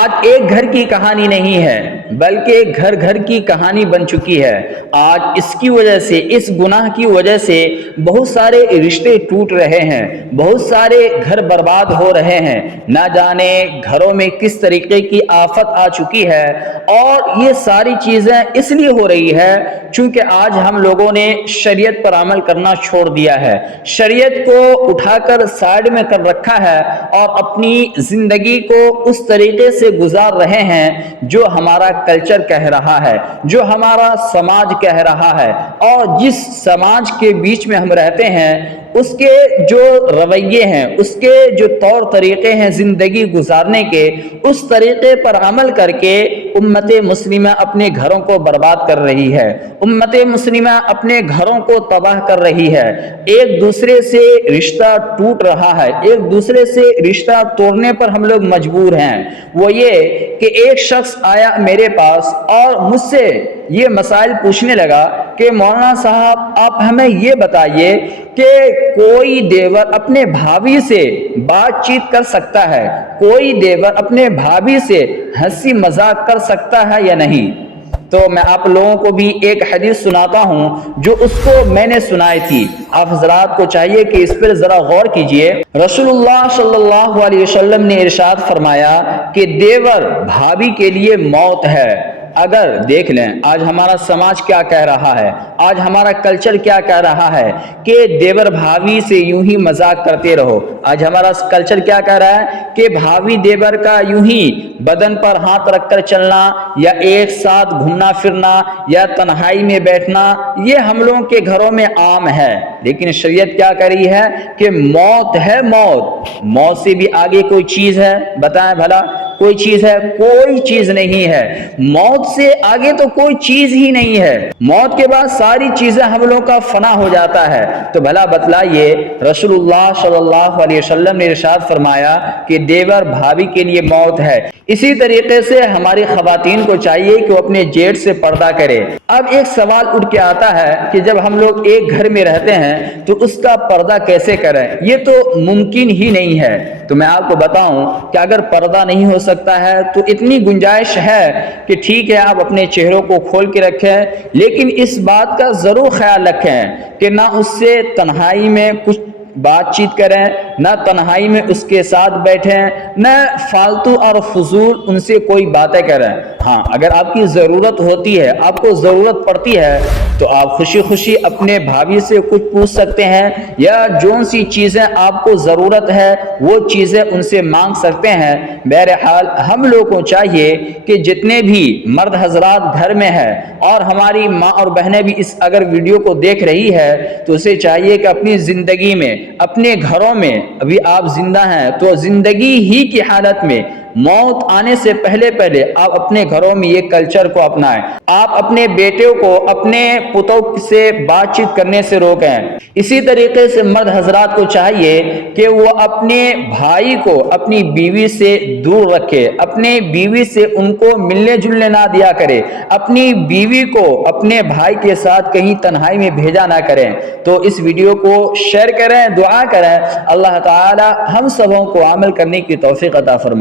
آج ایک گھر کی کہانی نہیں ہے بلکہ گھر گھر کی کہانی بن چکی ہے۔ آج اس کی وجہ سے، اس گناہ کی وجہ سے بہت سارے رشتے ٹوٹ رہے ہیں، بہت سارے گھر برباد ہو رہے ہیں، نہ جانے گھروں میں کس طریقے کی آفت آ چکی ہے۔ اور یہ ساری چیزیں اس لیے ہو رہی ہے چونکہ آج ہم لوگوں نے شریعت پر عمل کرنا چھوڑ دیا ہے، شریعت کو اٹھا کر سائیڈ میں کر رکھا ہے اور اپنی زندگی کو اس طریقے سے گزار رہے ہیں جو ہمارا کلچر کہہ رہا ہے، جو ہمارا سماج کہہ رہا ہے۔ اور جس سماج کے بیچ میں ہم رہتے ہیں اس کے جو رویے ہیں، اس کے جو طور طریقے ہیں زندگی گزارنے کے، اس طریقے پر عمل کر کے امت مسلمہ اپنے گھروں کو برباد کر رہی ہے، امت مسلمہ اپنے گھروں کو تباہ کر رہی ہے، ایک دوسرے سے رشتہ ٹوٹ رہا ہے، ایک دوسرے سے رشتہ توڑنے پر ہم لوگ مجبور ہیں۔ وہ یہ کہ ایک شخص آیا میرے پاس اور مجھ سے یہ مسائل پوچھنے لگا کہ مولانا صاحب آپ ہمیں یہ بتائیے کہ کوئی دیور اپنے بھابھی سے بات چیت کر سکتا ہے، کوئی دیور اپنے بھابھی سے ہنسی مذاق کر سکتا ہے یا نہیں؟ تو میں آپ لوگوں کو بھی ایک حدیث سناتا ہوں جو اس کو میں نے سنائی تھی۔ آپ حضرات کو چاہیے کہ اس پر ذرا غور کیجئے۔ رسول اللہ صلی اللہ علیہ وسلم نے ارشاد فرمایا کہ دیور بھابھی کے لیے موت ہے۔ اگر دیکھ لیں آج ہمارا سماج کیا کہہ رہا ہے، آج ہمارا کلچر کیا کہہ رہا ہے کہ دیور بھابھی سے یوں ہی مذاق کرتے رہو۔ آج ہمارا کلچر کیا کہہ رہا ہے کہ بھابھی دیور کا یوں ہی بدن پر ہاتھ رکھ کر چلنا، یا ایک ساتھ گھومنا پھرنا، یا تنہائی میں بیٹھنا، یہ ہم لوگوں کے گھروں میں عام ہے۔ لیکن شریعت کیا کہہ رہی ہے کہ موت ہے، موت، موت سے بھی آگے کوئی چیز ہے؟ بتائیں بھلا کوئی چیز ہے؟ کوئی چیز نہیں ہے۔ موت سے آگے تو کوئی چیز ہی نہیں ہے۔ موت کے بعد ساری چیزیں ہم لوگوں کا فنا ہو جاتا ہے۔ تو بھلا بتلائیے، رسول اللہ صلی اللہ علیہ وسلم نے ارشاد فرمایا کہ دیور بھابھی کے لیے موت ہے۔ اسی طریقے سے ہماری خواتین کو چاہیے کہ وہ اپنے جیٹ سے پردہ کرے۔ اب ایک سوال اٹھ کے آتا ہے کہ جب ہم لوگ ایک گھر میں رہتے ہیں تو اس کا پردہ کیسے کریں؟ یہ تو ممکن ہی نہیں ہے۔ تو میں آپ کو بتاؤں کہ اگر پردہ نہیں ہو سکتا ہے تو اتنی گنجائش ہے کہ ٹھیک ہے آپ اپنے چہروں کو کھول کے رکھیں، لیکن اس بات کا ضرور خیال رکھیں کہ نہ اس سے تنہائی میں کچھ بات چیت کریں، نہ تنہائی میں اس کے ساتھ بیٹھیں، نہ فالتو اور فضول ان سے کوئی باتیں کریں۔ ہاں اگر آپ کی ضرورت ہوتی ہے، آپ کو ضرورت پڑتی ہے تو آپ خوشی خوشی اپنے بھابھی سے کچھ پوچھ سکتے ہیں، یا جون سی چیزیں آپ کو ضرورت ہے وہ چیزیں ان سے مانگ سکتے ہیں۔ بہرحال ہم لوگوں کو چاہیے کہ جتنے بھی مرد حضرات گھر میں ہیں اور ہماری ماں اور بہنیں بھی اس اگر ویڈیو کو دیکھ رہی ہے تو اسے چاہیے کہ اپنی زندگی میں، اپنے گھروں میں، ابھی آپ زندہ ہیں تو زندگی ہی کی حالت میں موت آنے سے پہلے آپ اپنے گھروں میں یہ کلچر کو اپنائیں۔ آپ اپنے بیٹوں کو اپنے پتوں سے بات چیت کرنے سے روکیں۔ اسی طریقے سے مرد حضرات کو چاہیے کہ وہ اپنے بھائی کو اپنی بیوی سے دور رکھے، اپنے بیوی سے ان کو ملنے جلنے نہ دیا کرے، اپنی بیوی کو اپنے بھائی کے ساتھ کہیں تنہائی میں بھیجا نہ کریں۔ تو اس ویڈیو کو شیئر کریں، دعا کریں، اللہ تعالی ہم سبوں کو عمل کرنے کی توفیق عطا فرمائے۔